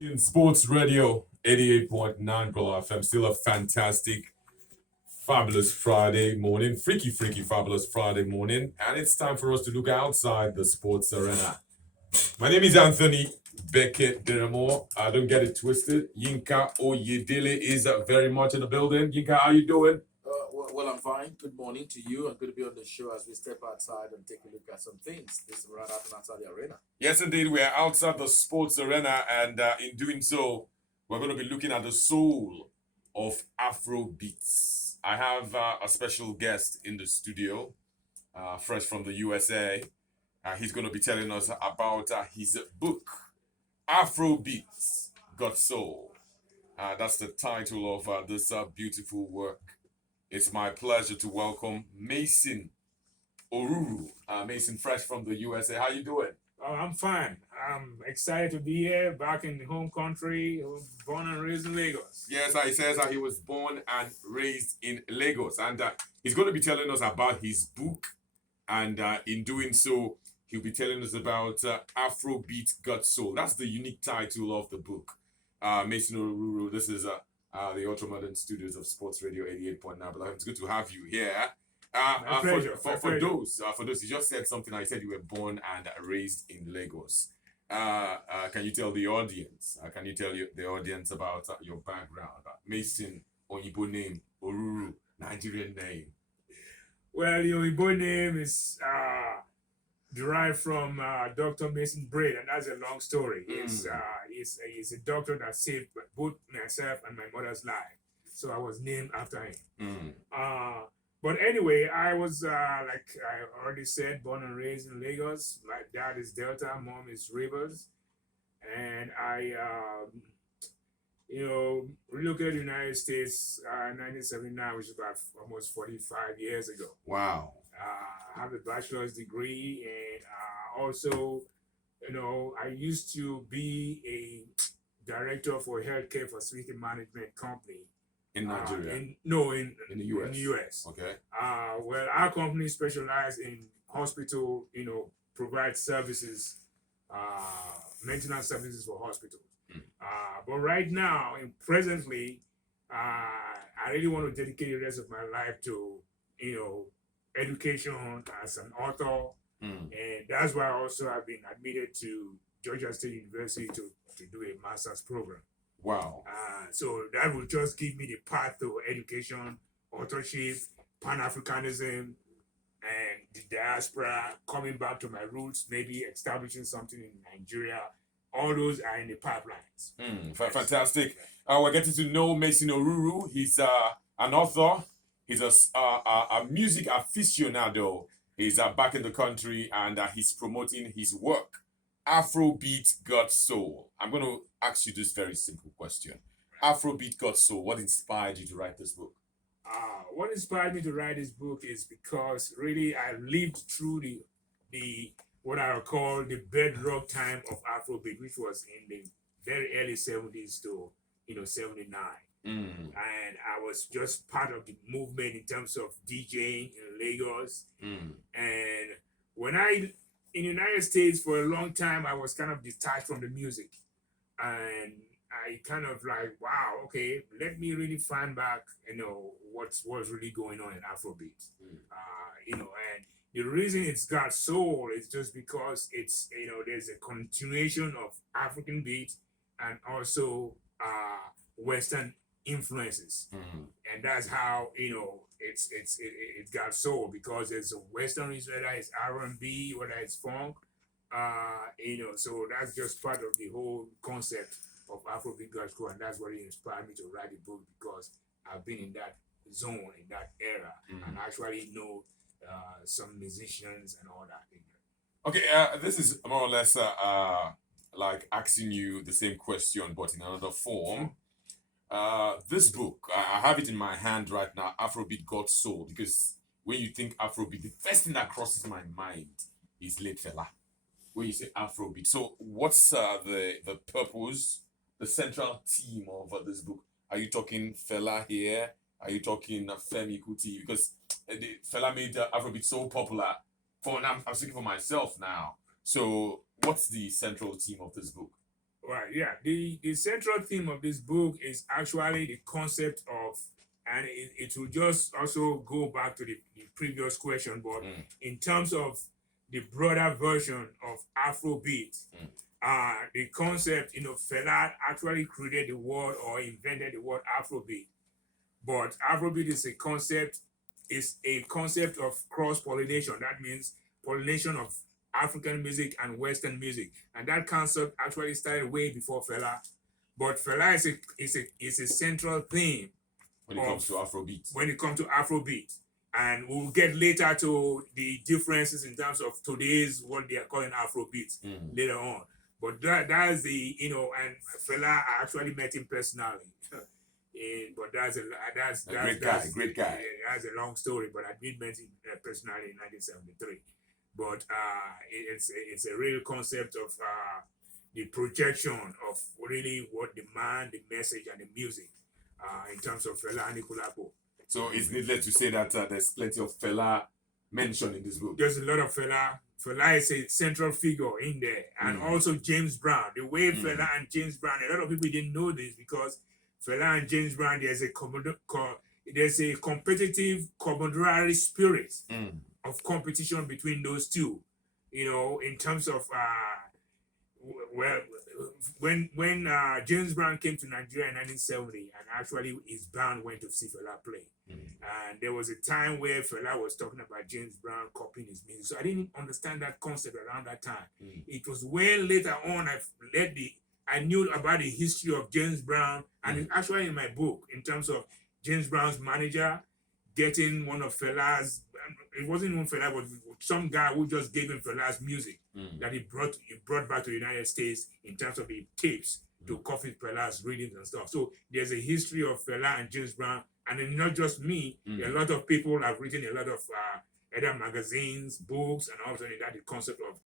In Sports Radio 88.9 Pro FM, still a fantastic, fabulous Friday morning, freaky, fabulous Friday morning, and it's time for us to look outside the sports arena. My name is Anthony Beckett Deramore. Don't get it twisted. Yinka Oyedele is very much in the building. Yinka, how you doing? Well, I'm fine. Good morning to you. I'm going to be on the show as we step outside and take a look at some things. This is right outside the arena. Yes, indeed, we are outside the sports arena, and in doing so, we're going to be looking at the soul of Afrobeats. I have a special guest in the studio, fresh from the USA. He's going to be telling us about his book, Afrobeats Got Soul. That's the title of this beautiful work. It's my pleasure to welcome Mason Oruru. Mason, fresh from the USA. How you doing? Oh, I'm fine. I'm excited to be here, back in the home country, born and raised in Lagos. Yes, he says he was born and raised in Lagos, and he's going to be telling us about his book, and in doing so, he'll be telling us about Afrobeat Got Soul. That's the unique title of the book. Mason Oruru, this is the Ultramodern Studios of Sports Radio 88.9. But it's good to have you here. My pleasure. For those, you just said something. I said you were born and raised in Lagos. Can you tell the audience? Can you tell the audience about your background? Mason, Oyibo name, Oruru, Nigerian name. Well, your Igbo name is derived from Dr. Mason Braid, and that's a long story. He's a doctor that saved both myself and my mother's life. So I was named after him. But anyway, I was, like I already said, born and raised in Lagos. My dad is Delta, mom is Rivers. And I, relocated to the United States in 1979, which is about almost 45 years ago. Wow. I have a bachelor's degree, and also, I used to be a director for a healthcare facility management company. In Nigeria? In the US? In the US. Okay. Well, our company specializes in hospital, provide services, maintenance services for hospitals. But right now, and presently, I really want to dedicate the rest of my life to, education as an author. And that's why also I've been admitted to Georgia State University to do a master's program. Wow. So that will just give me the path to education, authorship, Pan-Africanism, and the diaspora, coming back to my roots, maybe establishing something in Nigeria. All those are in the pipelines. Fantastic. We're getting to know Mason Oruru. He's an author. He's a music aficionado. He's back in the country, and he's promoting his work. Afrobeat Got Soul. I'm going to ask you this very simple question. Afrobeat Got Soul. What inspired you to write this book? What inspired me to write this book is because really I lived through the what I would call the bedrock time of Afrobeat, which was in the very early 70s to 79. And I was just part of the movement in terms of DJing in Lagos. And when in the United States for a long time, I was kind of detached from the music. And I kind of like, wow, okay, let me really find back, what's really going on in Afrobeat. And the reason it's got soul is just because it's, there's a continuation of African beat and also Western influences. And that's how, it's got soul, because there's a Western, whether it's R&B, whether it's funk, so that's just part of the whole concept of Afrobeat Got Soul, and that's what inspired me to write the book, because I've been in that zone, in that era, and actually know some musicians and all that. Okay, this is more or less like asking you the same question, but in another form. This book, I have it in my hand right now, Afrobeat Got Soul, because when you think Afrobeat, the first thing that crosses my mind is late Fela. When you say Afrobeat, so what's the purpose, the central theme of this book? Are you talking Fela here? Are you talking Femi Kuti? Because Fela made Afrobeat so popular. I'm speaking for myself now. So what's the central theme of this book? Right, yeah. The central theme of this book is actually the concept of, and it will just also go back to the previous question, but in terms of the broader version of Afrobeat, the concept, Fela actually created the word or invented the word Afrobeat. But Afrobeat is a concept of cross-pollination. That means pollination of African music and Western music. And that concept actually started way before Fela. But Fela is a central theme when it comes to Afrobeat. When it comes to Afrobeat. And we'll get later to the differences in terms of today's what they are calling Afrobeat later on. But that is the, and Fela, I actually met him personally. But that's Great guy. That's a long story, but I did meet him personally in 1973. But it's a real concept of the projection of really what the man, the message, and the music in terms of Fela Anikulapo. So it's needless to say that there's plenty of Fela mentioned in this book. There's a lot of Fela. Fela is a central figure in there, and also James Brown. The way Fela and James Brown, a lot of people didn't know this because Fela and James Brown, there's a competitive camaraderie spirit of competition between those two. In terms of when James Brown came to Nigeria in 1970, and actually his band went to see Fela play. And there was a time where Fela was talking about James Brown copying his music. So I didn't understand that concept around that time. It was well later on I knew about the history of James Brown, and it's actually in my book in terms of James Brown's manager getting one of Fela's. It wasn't even Fela, but some guy who just gave him Fela's music that he brought back to the United States in terms of the tapes to copy Fela's readings and stuff. So there's a history of Fela and James Brown, and then not just me. A lot of people have written a lot of other magazines, books, and also that the concept of